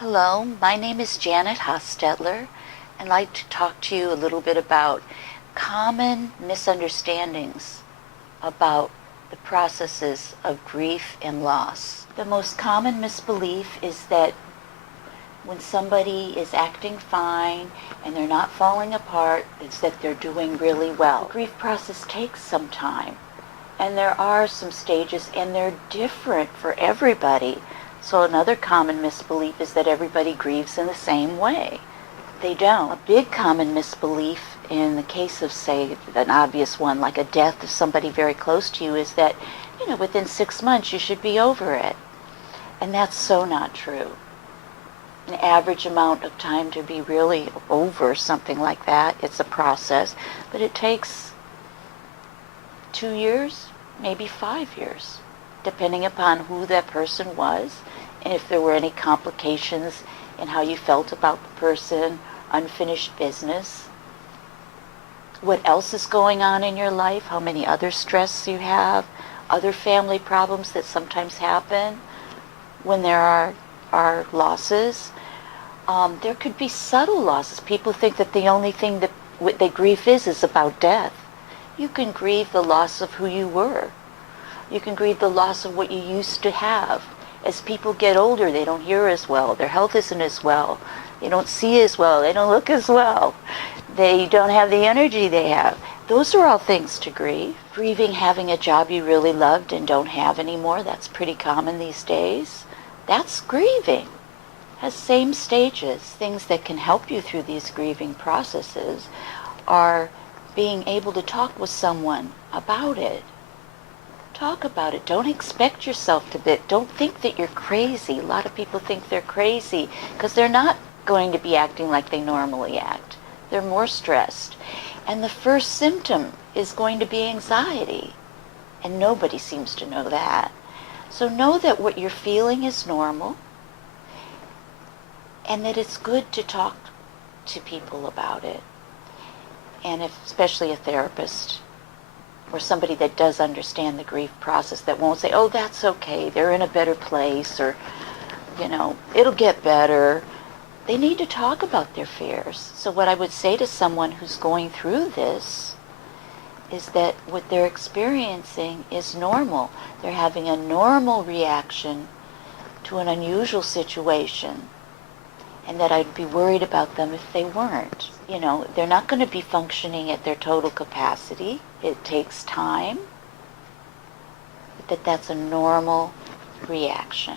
Hello, my name is Janet Hostetler, and I'd like to talk to you a little bit about common misunderstandings about the processes of grief and loss. The most common misbelief is that when somebody is acting fine and they're not falling apart, it's that they're doing really well. The grief process takes some time, and there are some stages, and they're different for everybody. So another common misbelief is that everybody grieves in the same way. They don't. A big common misbelief in the case of, say, an obvious one like a death of somebody very close to you is that, within 6 months you should be over it. And that's so not true. An average amount of time to be really over something like that, it's a process, but it takes 2 years, maybe 5 years, depending upon who that person was and if there were any complications in how you felt about the person, unfinished business, what else is going on in your life, how many other stress you have, other family problems that sometimes happen when there are losses. There could be subtle losses. People think that the only thing that they grieve is about death. You can grieve the loss of who you were. You can grieve the loss of what you used to have. As people get older, they don't hear as well. Their health isn't as well. They don't see as well. They don't look as well. They don't have the energy they have. Those are all things to grieve. Grieving having a job you really loved and don't have anymore, that's pretty common these days. That's grieving. Has same stages. Things that can help you through these grieving processes are being able to talk with someone about it. Talk about it. Don't expect yourself to don't think that you're crazy. A lot of people think they're crazy because they're not going to be acting like they normally act. They're more stressed. And the first symptom is going to be anxiety. And nobody seems to know that. So know that what you're feeling is normal and that it's good to talk to people about it. And especially a therapist or somebody that does understand the grief process, that won't say, oh, that's okay, they're in a better place, or, it'll get better. They need to talk about their fears. So what I would say to someone who's going through this is that what they're experiencing is normal. They're having a normal reaction to an unusual situation, and that I'd be worried about them if they weren't. They're not going to be functioning at their total capacity. It takes time, but that's a normal reaction.